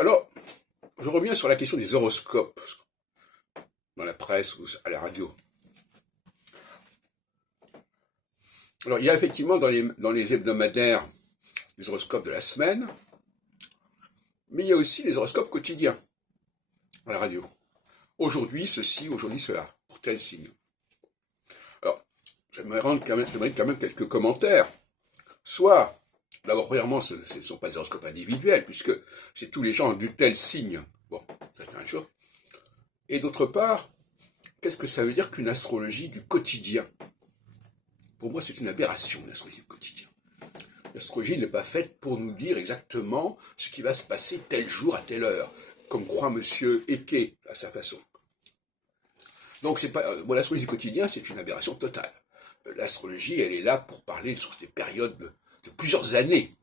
Alors, je reviens sur la question des horoscopes, dans la presse ou à la radio. Alors, il y a effectivement dans les hebdomadaires les horoscopes de la semaine, mais il y a aussi les horoscopes quotidiens à la radio. Aujourd'hui ceci, aujourd'hui cela, pour tel signe. Alors, j'aimerais quand même quelques commentaires. Soit, d'abord, premièrement, ce ne sont pas des horoscopes individuels, puisque c'est tous les gens du tel signe. Bon, ça c'est une chose. Et d'autre part, qu'est-ce que ça veut dire qu'une astrologie du quotidien? Pour moi, c'est une aberration, l'astrologie du quotidien. L'astrologie n'est pas faite pour nous dire exactement ce qui va se passer tel jour à telle heure, comme croit monsieur Eke à sa façon. Donc, c'est pas, bon, l'astrologie du quotidien, c'est une aberration totale. L'astrologie, elle est là pour parler sur des périodes de plusieurs années.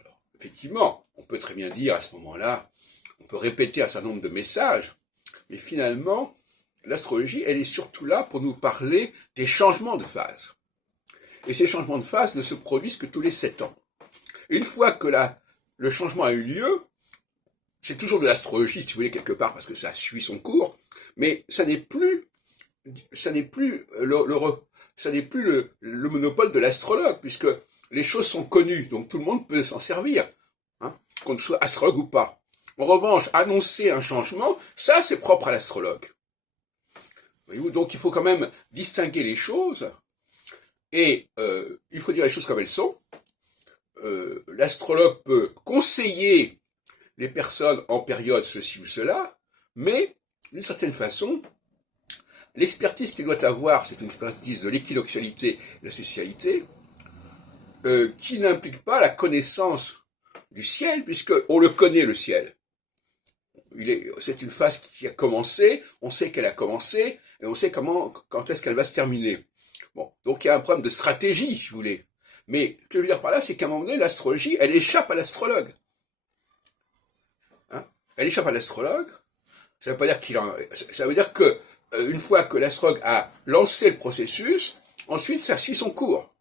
Alors, effectivement, on peut très bien dire à ce moment-là, on peut répéter un certain nombre de messages, mais finalement, l'astrologie, elle est surtout là pour nous parler des changements de phase. Et ces changements de phase ne se produisent que tous les 7 ans. Une fois que le changement a eu lieu, c'est toujours de l'astrologie, si vous voulez, quelque part, parce que ça suit son cours, mais ça n'est plus le monopole de l'astrologue, puisque les choses sont connues, donc tout le monde peut s'en servir, hein, qu'on soit astrologue ou pas. En revanche, annoncer un changement, ça c'est propre à l'astrologue. Voyez-vous, donc il faut quand même distinguer les choses, et il faut dire les choses comme elles sont. L'astrologue peut conseiller les personnes en période ceci ou cela, mais d'une certaine façon, l'expertise qu'il doit avoir, c'est une expertise de l'équinoxialité et de la sessialité, qui n'implique pas la connaissance du ciel, puisqu'on le connaît, le ciel. C'est une phase qui a commencé, on sait qu'elle a commencé, et on sait quand est-ce qu'elle va se terminer. Bon, donc il y a un problème de stratégie, si vous voulez. Mais ce que je veux dire par là, c'est qu'à un moment donné, l'astrologie, elle échappe à l'astrologue. Hein, elle échappe à l'astrologue. Ça veut pas dire ça veut dire que une fois que l'astrologue a lancé le processus, ensuite ça suit son cours.